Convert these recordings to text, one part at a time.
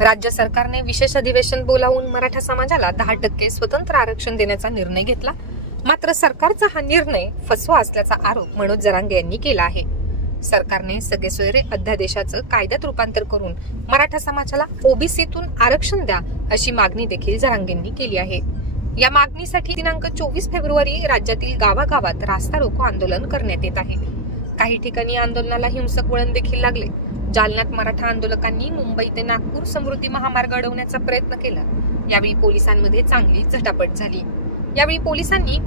राज्य सरकारने विशेष अधिवेशन बोलावून मराठा समाजाला दहा टक्के स्वतंत्र आरक्षण देण्याचा निर्णय घेतला. मात्र सरकारचा हा निर्णय फसवा असल्याचा आरोप मनोज जरांगे यांनी केला आहे. सरकारने सगळे सोयरे अध्यादेशाचं कायद्यात रूपांतर करून मराठा समाजाला ओबीसीतून आरक्षण द्या अशी मागणी देखील जरांगेंनी केली आहे. या मागणीसाठी दिनांक चोवीस फेब्रुवारी राज्यातील गावागावात रास्ता रोको आंदोलन करण्यात येत आहे. काही ठिकाणी आंदोलनाला हिंसक वळण देखील लागले. जालन्यात मराठा आंदोलकांनी मुंबई ते नागपूर समृद्धी महामार्ग अडवण्याचा प्रयत्न केला. यावेळी पोलिसांमध्ये चांगली झटापट झाली. यावेळी पोलिसांनी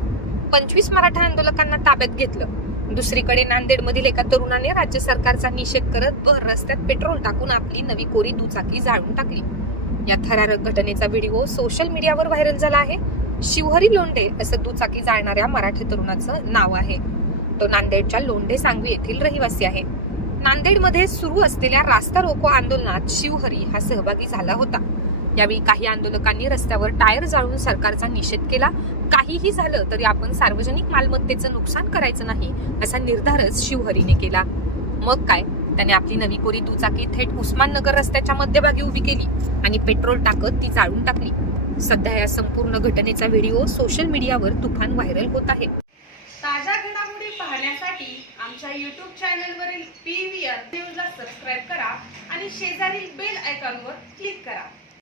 पंचवीस मराठा आंदोलकांना ताब्यात घेतलं. दुसरीकडे नांदेडमधील एका तरुणाने राज्य सरकारचा निषेध करत भर रस्त्यात पेट्रोल टाकून आपली नवी कोरी दुचाकी जाळून टाकली. या थरारक घटनेचा व्हिडिओ सोशल मीडियावर व्हायरल झाला आहे. शिवहरी लोंढे असं दुचाकी जाळणाऱ्या मराठी तरुणाचं नाव आहे. तो नांदेडच्या लोंढे सांगवी येथील रहिवासी आहे. नांदेडमध्ये सुरू असलेल्या रास्ता रोको आंदोलनात शिवहरी हा सहभागी झाला होता. यावेळी काही आंदोलकांनी रस्त्यावर टायर जाळून सरकारचा निषेध केला. काहीही झालं तरी आपण सार्वजनिक मालमत्तेचं नुकसान करायचं नाही असा निर्धारच शिवहरीने केला. मग काय? त्याने आपली नवी कोरी दुचाकी थेट उस्माननगर रस्त्याच्या मध्यभागी उभी केली आणि पेट्रोल टाकत ती जाळून टाकली. सध्या या संपूर्ण घटनेचा व्हिडिओ सोशल मीडियावर तुफान व्हायरल होत आहे. घडामोडी पाहण्यासाठी आमच्या यूट्यूब चॅनलवरील पी व्ही आर न्यूजला सबस्क्राईब करा आणि शेजारील बेल आयकॉनवर क्लिक करा.